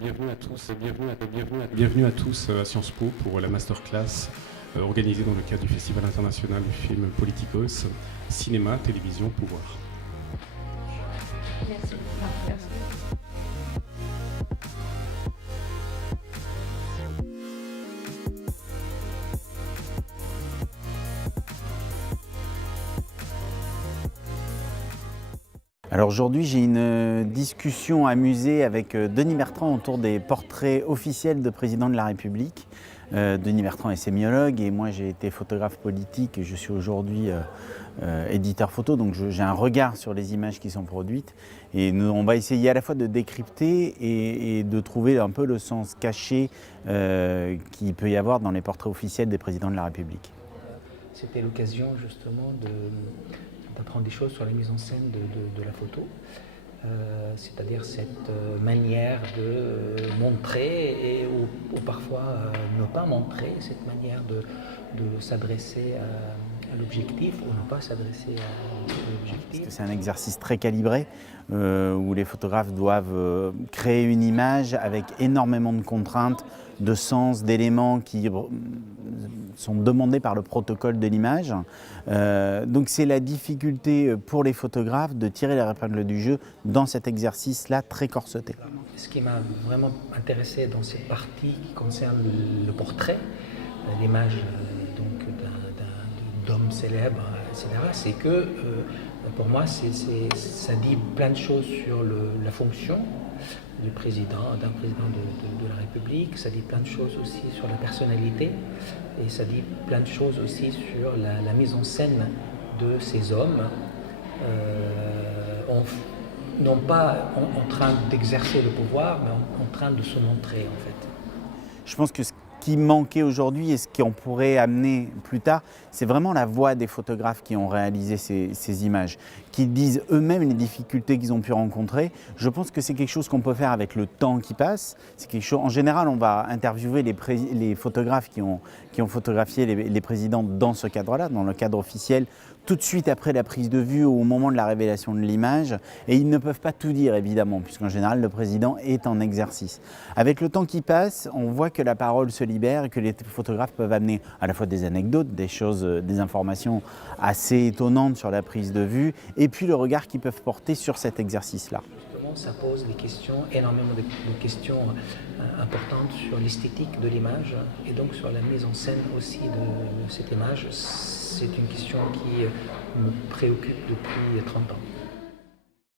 Bienvenue à tous à Sciences Po pour la masterclass organisée dans le cadre du Festival international du film Politikos, cinéma, télévision, pouvoir. Merci. Merci. Alors aujourd'hui, j'ai une discussion amusée avec Denis Bertrand autour des portraits officiels de président de la République. Denis Bertrand est sémiologue et moi j'ai été photographe politique et je suis aujourd'hui éditeur photo, donc j'ai un regard sur les images qui sont produites. Et on va essayer à la fois de décrypter et de trouver un peu le sens caché qu'il peut y avoir dans les portraits officiels des présidents de la République. C'était l'occasion justement d'apprendre des choses sur la mise en scène de la photo, c'est-à-dire cette manière de montrer ou parfois ne pas montrer, cette manière de s'adresser à l'objectif ou ne pas s'adresser à l'objectif. C'est un exercice très calibré où les photographes doivent créer une image avec énormément de contraintes, de sens, d'éléments qui sont demandés par le protocole de l'image. Donc c'est la difficulté pour les photographes de tirer les épingles du jeu dans cet exercice-là très corseté. Ce qui m'a vraiment intéressé dans cette partie qui concerne le portrait, l'image d'hommes célèbres, etc., c'est que pour moi ça dit plein de choses sur la fonction d'un président de la République, ça dit plein de choses aussi sur la personnalité et ça dit plein de choses aussi sur la mise en scène de ces hommes, non pas en train d'exercer le pouvoir, mais en train de se montrer en fait. Je pense que ce qui manquait aujourd'hui et ce qu'on pourrait amener plus tard, c'est vraiment la voix des photographes qui ont réalisé ces images, qui disent eux-mêmes les difficultés qu'ils ont pu rencontrer. Je pense que c'est quelque chose qu'on peut faire avec le temps qui passe. C'est quelque chose, en général, on va interviewer les photographes qui ont photographié les présidents dans ce cadre-là, dans le cadre officiel, tout de suite après la prise de vue ou au moment de la révélation de l'image. Et ils ne peuvent pas tout dire, évidemment, puisqu'en général, le président est en exercice. Avec le temps qui passe, on voit que la parole se libère et que les photographes peuvent amener à la fois des anecdotes, des choses, des informations assez étonnantes sur la prise de vue, et puis le regard qu'ils peuvent porter sur cet exercice-là. Justement, ça pose des questions, énormément de questions importantes sur l'esthétique de l'image et donc sur la mise en scène aussi de cette image. C'est une question qui me préoccupe depuis 30 ans.